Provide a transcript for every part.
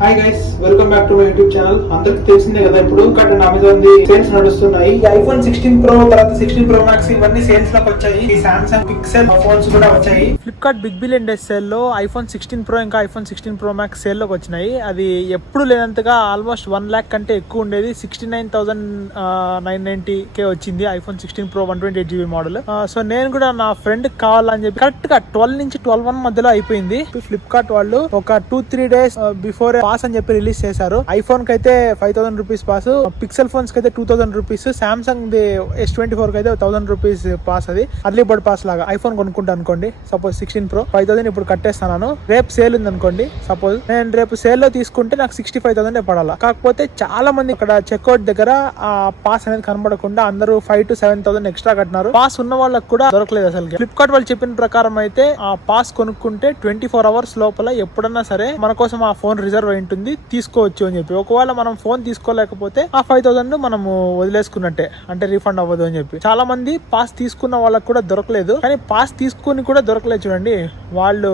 Hi guys, welcome back to my YouTube channel. అందరికి తెలిసిందే కదా, ఇప్పుడు కరెంట్ అమెజాన్ ది సేల్స్ నడుస్తున్నాయి. ఐఫోన్ 16 ప్రో తర్వాత 16 ప్రో మ్యాక్స్ ఇవన్నీ సేల్స్ లోకి వచ్చాయి. ఈ సామ్సంగ్ పిక్సెల్ ఫోన్స్ కూడా వచ్చాయి. Flipkart big billion days sale లో ఐఫోన్ 16 ప్రో ఇంకా ఐఫోన్ 16 ప్రో మ్యాక్స్ సేల్ లోకి వచ్చినాయి. అది ఎప్పుడు లేనంతగా ఆల్మోస్ట్ 1 lakh కంటే ఎక్కువ ఉండేది. 69,990 వచ్చింది iPhone 16 pro 128GB model. So నేను కూడా నా ఫ్రెండ్ కావాలని చెప్పి కరెక్ట్ గా 12 నుంచి 12 మధ్యలో అయిపోయింది. ఫ్లిప్కార్ట్ వాళ్ళు ఒక 2-3 days బిఫోర్ పాస్ అని చెప్పి రిలీజ్ చేశారు. ఐఫోన్ కి అయితే 5,000 రూపీస్ పాస్, పిక్సెల్ ఫోన్స్ కి అయితే 2,000 రూపీస్, సామ్సంగ్ ది S24 కి అయితే 1,000 రూపీస్ పాస్. అది అర్లీ బర్డ్ పాస్ లాగా. ఐఫోన్ కొనుక్కుంటా అనుకోండి, సపోజ్ 16 ప్రో 5,000 ఇప్పుడు కట్టేస్తాను. రేపు సేల్ ఉంది అనుకోండి, సపోజ్ నేను రేపు సేల్ లో తీసుకుంటే నాకు 65,000 పడాలా. కాకపోతే చాలా మంది ఇక్కడ చెక్అవుట్ దగ్గర ఆ పాస్ అనేది కనబడకుండా అందరూ 5,000 to 7,000 ఎక్స్ట్రా కట్టినారు. పాస్ ఉన్న వాళ్ళకి కూడా దొరకలేదు అసలు. ఫ్లిప్కార్ట్ వాళ్ళు చెప్పిన ప్రకారం అయితే ఆ పాస్ కొనుక్కుంటే 24 hours లోపల ఎప్పుడన్నా సరే మన కోసం ఆ ఫోన్ రిజర్వ్ ఉంటుంది, తీసుకోవచ్చు అని చెప్పి. ఒకవేళ మనం ఫోన్ తీసుకోలేకపోతే ఆ 5,000 మనము వదిలేసుకున్నట్టే, అంటే రీఫండ్ అవ్వదు అని చెప్పి. చాలా మంది పాస్ తీసుకున్న వాళ్ళకి కూడా దొరకలేదు, కానీ పాస్ తీసుకుని కూడా దొరకలేదు. చూడండి వాళ్ళు,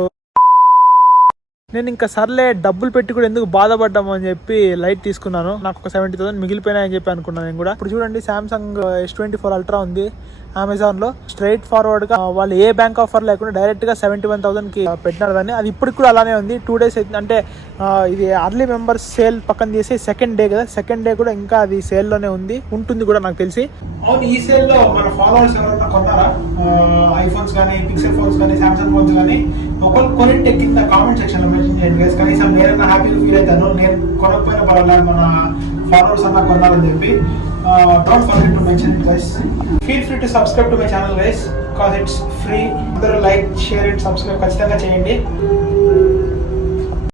నేను ఇంకా సర్లే డబ్బులు పెట్టి కూడా ఎందుకు బాధపడ్డాము అని చెప్పి లైట్ తీసుకున్నాను. నాకు ఒక 70,000 మిగిలిపోయినాయని చెప్పి అనుకున్నాను నేను కూడా. ఇప్పుడు చూడండి, సామ్సంగ్ S24 Ultra ఉంది అమెజాన్ లో. స్ట్రైట్ ఫార్వర్డ్ గా వాళ్ళు ఏ బ్యాంక్ ఆఫర్ లేకుండా డైరెక్ట్ గా 71,000 కి పెట్టినారు దాన్ని. అది ఇప్పటికి కూడా అలానే ఉంది. 2 days అంటే ఇది అర్లీ మెంబర్స్ సేల్ పక్కన చేసి సెకండ్ డే కదా, సెకండ్ డే కూడా ఇంకా అది సేల్ లోనే ఉంటుంది కూడా నాకు తెలిసి. అవును, ఈ సేల్ లో మన ఫాలోవర్స్ ఎవరైనా కొన్నారా ఐఫోన్స్ కానీ, పిక్సెల్ ఫోన్స్ కానీ, సామ్సంగ్ ఫోన్స్ కానీ? ఒకళ్ళు కొనింటే కింద కామెంట్ సెక్షన్ లో మెన్షన్ చేయండి గైస్. కనీసం నేనైనా హ్యాపీగా ఫీల్ అవుతాను. నేను కొనకపోయినా పర్వాలేదు, మన ఫాలోవర్స్ అన్నా కొనాలని చెప్పి. Don't forget to mention it guys. Feel free to subscribe to my channel guys, because it's free. అందరూ లైక్, షేర్ అండ్ సబ్స్క్రైబ్ ఖచ్చితంగా చేయండి.